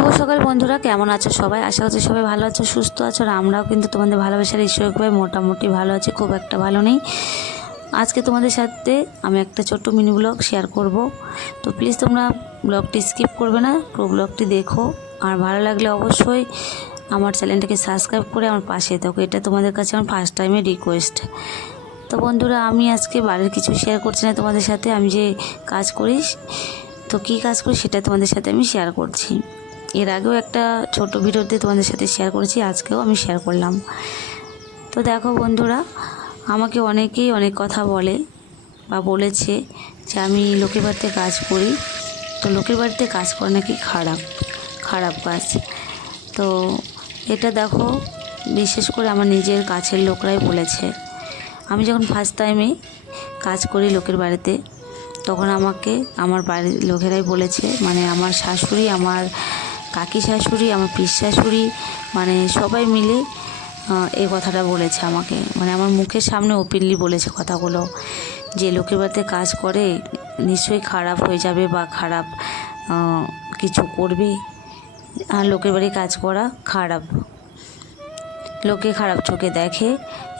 শুভ সকাল বন্ধুরা, কেমন আছো সবাই? আশা করছি সবাই ভালো আছো, সুস্থ আছো। আর আমরাও কিন্তু তোমাদের ভালোবাসার ঈশ্বরের কৃপায় মোটামুটি ভালো আছি, খুব একটা ভালো নেই। আজকে তোমাদের সাথে আমি একটা ছোট্ট মিনি ব্লগ শেয়ার করব। তো প্লিজ তোমরা ব্লগটি স্কিপ করবে না, পুরো ব্লগটি দেখো। আর ভালো লাগলে অবশ্যই আমার চ্যানেলটাকে সাবস্ক্রাইব করে আমার পাশে থাকো, এটা তোমাদের কাছে আমার ফার্স্ট টাইমের রিকোয়েস্ট। তো বন্ধুরা, আমি আজকে বাড়ির কিছু শেয়ার করছি না তোমাদের সাথে। আমি যে কাজ করি, তো কী কাজ করি সেটা তোমাদের সাথে আমি শেয়ার করছি। এর আগেও একটা ছোট ভিডিওতে তোমাদের সাথে শেয়ার করেছি, আজকেও আমি শেয়ার করলাম। তো দেখো বন্ধুরা, আমাকে অনেকেই অনেক কথা বলে বা বলেছে যে আমি লোকের বাড়িতে কাজ করি, তো লোকের বাড়িতে কাজ করা নাকি খারাপ কাজ। তো এটা দেখো, বিশেষ করে আমার নিজের কাছের লোকরাই বলেছে। আমি যখন ফার্স্ট টাইমে কাজ করি লোকের বাড়িতে, তখন আমাকে আমার বাড়ির লোকেরাই বলেছে, মানে আমার শাশুড়ি, আমার কাকি শাশুড়ি, আমার পিস শাশুড়ি, মানে সবাই মিলে এই কথাটা বলেছে আমাকে। মানে আমার মুখের সামনে ওপেনলি বলেছে কথাগুলো, যে লোকের বাড়িতে কাজ করে নিশ্চয়ই খারাপ হয়ে যাবে বা খারাপ কিছু করবে। আর লোকের বাড়ি কাজ করা খারাপ, লোকে খারাপ চোখে দেখে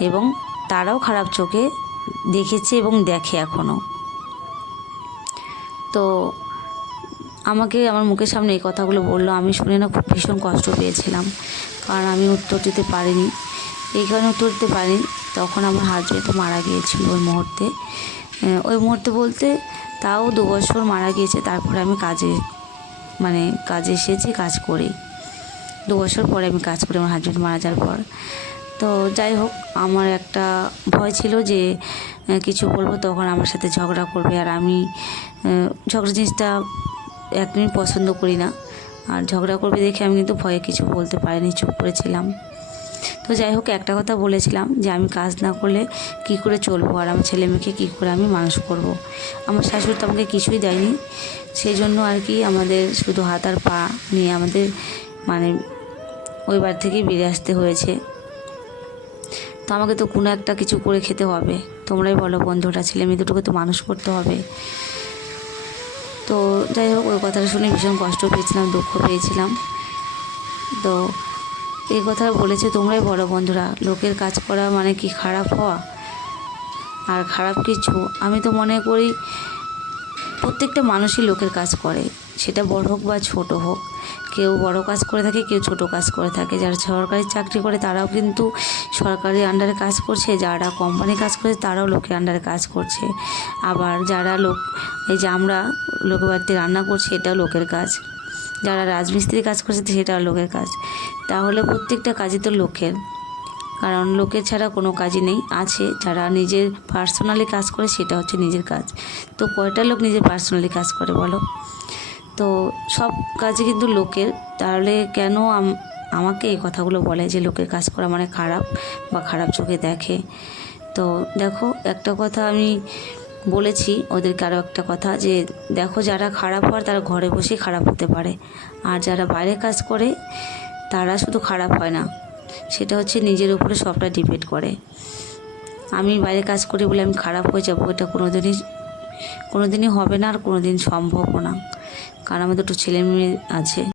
এবং তারাও খারাপ চোখে দেখেছে এবং দেখে এখনও। তো আমাকে আমার মুখের সামনে এই কথাগুলো বললো, আমি শুনে না খুব ভীষণ কষ্ট পেয়েছিলাম। কারণ আমি উত্তর দিতে পারিনি। এই কারণে উত্তর দিতে পারিনি, তখন আমার হাজবেন্ড তো মারা গিয়েছিল ওই মুহূর্তে বলতে তাও 2 বছর মারা গিয়েছে। তারপরে আমি কাজে এসেছি, কাজ করি 2 বছর পরে আমি কাজ করি আমার হাজবেন্ড মারা যাওয়ার পর। তো যাই হোক, আমার একটা ভয় ছিল যে কিছু বলবো তখন আমার সাথে ঝগড়া করবে। আর আমি ঝগড়া জিনিসটা একদমই পছন্দ করি না। আর ঝগড়া করবে দেখে আমি কিন্তু ভয়ে কিছু বলতে পারিনি, চুপ করেছিলাম। তো যাই হোক, একটা কথা বলেছিলাম যে আমি কাজ না করলে কি করে চলবো, আর আমার ছেলে মেয়েকে কী করে আমি মানুষ করব। আমার শাশুড়ি তো আমাকে কিছুই দেয়নি, সেই জন্য আর কি আমাদের শুধু হাত আর পা নিয়ে আমাদের মানে ওই বাড়ি থেকেই বেরিয়ে আসতে হয়েছে। তো আমাকে তো কোনো একটা কিছু করে খেতে হবে। তোমরাই বলো বন্ধুরা, ছেলে মেয়ে দুটোকে তো মানুষ করতে হবে। তো যাই হোক, ওই কথাটা শুনে ভীষণ কষ্ট পেয়েছিলাম, দুঃখ পেয়েছিলাম। তো এই কথা বলেছে, তোমরাই বলো বন্ধুরা, লোকের কাজ করা মানে কি খারাপ হওয়া? আর খারাপ কিছু আমি তো মনে করি প্রত্যেকটা মানুষই লোকের কাজ করে, সেটা বড় হোক বা ছোট হোক। কেউ বড় কাজ করে থাকে, কেউ ছোট কাজ করে থাকে। যারা সরকারি চাকরি করে তারাও কিন্তু সরকারি আন্ডারে কাজ করছে, যারা কোম্পানি কাজ করছে তারাও লোকের আন্ডারে কাজ করছে। আবার যারা এই যে আমরা লোকের বাড়িতে রান্না করছি, এটাও লোকের কাজ। যারা রাজমিস্ত্রি কাজ করছে সেটাও লোকের কাজ। তাহলে প্রত্যেকটা কাজই তো লোকের, কারণ লোকের ছাড়া কোনো কাজই নেই। আছে যারা নিজের পার্সোনালি কাজ করে, সেটা হচ্ছে নিজের কাজ। তো কয়টা লোক নিজের পার্সোনালি কাজ করে বলো? তো সব কাজই কিন্তু লোকের। তাহলে কেন আমাকে এই কথাগুলো বলে যে লোকের কাজ করা মানে খারাপ বা খারাপ চোখে দেখে? তো দেখো, একটা কথা আমি বলেছি ওদেরকে, আরও একটা কথা, যে দেখো যারা খারাপ হয় তারা ঘরে বসেই খারাপ হতে পারে, আর যারা বাইরে কাজ করে তারা শুধু খারাপ হয় না, সেটা হচ্ছে নিজের উপরে সবটা ডিপেন্ড করে। আমি বাইরে কাজ করি বলে আমি খারাপ হয়ে যাবো, এটা কোনোদিনই হবে না, আর কোনোদিন সম্ভবও না। কারণ আমার 2 ছেলে মেয়ে আছে।